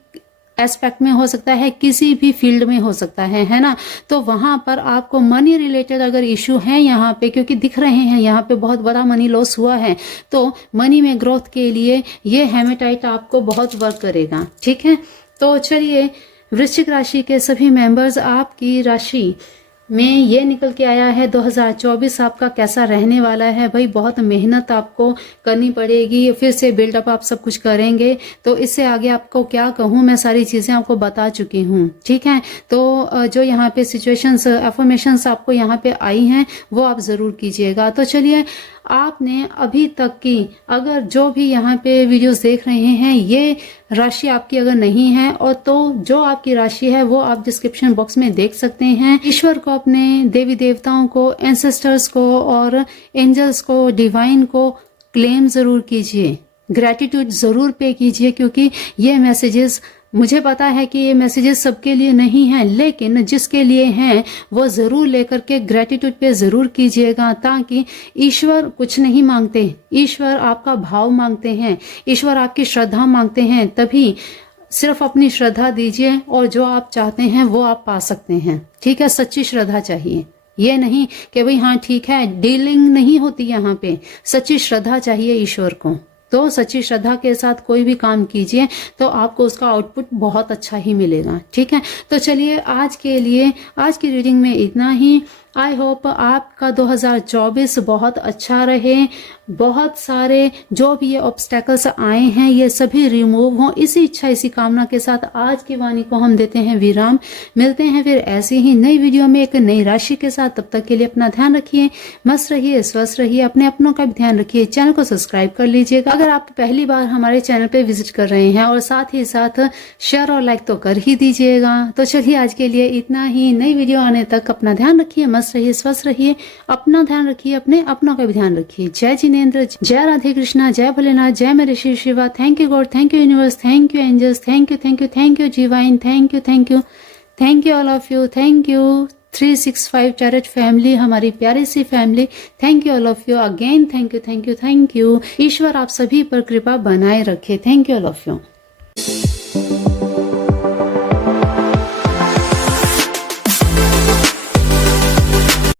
एस्पेक्ट में हो सकता है, किसी भी फील्ड में हो सकता है ना। तो वहां पर आपको मनी रिलेटेड अगर इश्यू है यहाँ पे, क्योंकि दिख रहे हैं यहाँ पे बहुत बड़ा मनी लॉस हुआ है, तो मनी में ग्रोथ के लिए ये हेमेटाइट आपको बहुत वर्क करेगा, ठीक है। तो चलिए, वृश्चिक राशि के सभी मेंबर्स, आपकी राशि में ये निकल के आया है 2024 आपका कैसा रहने वाला है। भाई बहुत मेहनत आपको करनी पड़ेगी, फिर से बिल्डअप आप सब कुछ करेंगे। तो इससे आगे आपको क्या कहूँ, मैं सारी चीजें आपको बता चुकी हूँ, ठीक है। तो जो यहाँ पे सिचुएशंस, अफर्मेशंस आपको यहाँ पे आई हैं वो आप जरूर कीजिएगा। तो चलिए, आपने अभी तक की अगर जो भी यहाँ पे वीडियोस देख रहे हैं, ये राशि आपकी अगर नहीं है, और तो जो आपकी राशि है वो आप डिस्क्रिप्शन बॉक्स में देख सकते हैं। ईश्वर को, अपने देवी देवताओं को, एंसेस्टर्स को और एंजल्स को, डिवाइन को क्लेम जरूर कीजिए, ग्रेटिट्यूड जरूर पे कीजिए, क्योंकि ये मैसेजेस, मुझे पता है कि ये मैसेजेस सबके लिए नहीं हैं, लेकिन जिसके लिए हैं वो जरूर लेकर के ग्रेटिट्यूड पे जरूर कीजिएगा, ताकि ईश्वर कुछ नहीं मांगते, ईश्वर आपका भाव मांगते हैं, ईश्वर आपकी श्रद्धा मांगते हैं। तभी सिर्फ अपनी श्रद्धा दीजिए और जो आप चाहते हैं वो आप पा सकते हैं, ठीक है। सच्ची श्रद्धा चाहिए, ये नहीं कि भाई हाँ ठीक है, डीलिंग नहीं होती यहाँ पे। सच्ची श्रद्धा चाहिए ईश्वर को। तो सच्ची श्रद्धा के साथ कोई भी काम कीजिए तो आपको उसका आउटपुट बहुत अच्छा ही मिलेगा, ठीक है। तो चलिए, आज के लिए, आज की रीडिंग में इतना ही। आई होप आपका 2024 बहुत अच्छा रहे, बहुत सारे जो भी ये ऑब्स्टेकल्स आए हैं ये सभी रिमूव हों। इसी इच्छा इसी कामना के साथ आज की वाणी को हम देते हैं विराम। मिलते हैं फिर ऐसी ही नई वीडियो में एक नई राशि के साथ। तब तक के लिए अपना ध्यान रखिए, मस्त रहिए, स्वस्थ रहिए, अपने अपनों का भी ध्यान रखिए। चैनल को सब्सक्राइब कर लीजिएगा अगर आप पहली बार हमारे चैनल पे विजिट कर रहे हैं, और साथ ही साथ शेयर और लाइक तो कर ही दीजिएगा। तो चलिए आज के लिए इतना ही। नई वीडियो आने तक अपना ध्यान रखिए, मस्त रहिए, स्वस्थ रहिए, अपना ध्यान रखिए, अपने अपनों का भी ध्यान रखिए। जय जिनेंद्र, जय राधे कृष्णा, जय भोलेनाथ, जय मेरे Shri Shiva. Thank you God, thank you universe, thank you angels, thank you, thank you, thank you divine, thank you, thank you, thank you all of you, thank you 365 charity family, हमारी प्यारी सी family. Thank you all of you again, thank you, thank you, thank you. ईश्वर आप सभी पर कृपा बनाए रखे। Thank you all of you.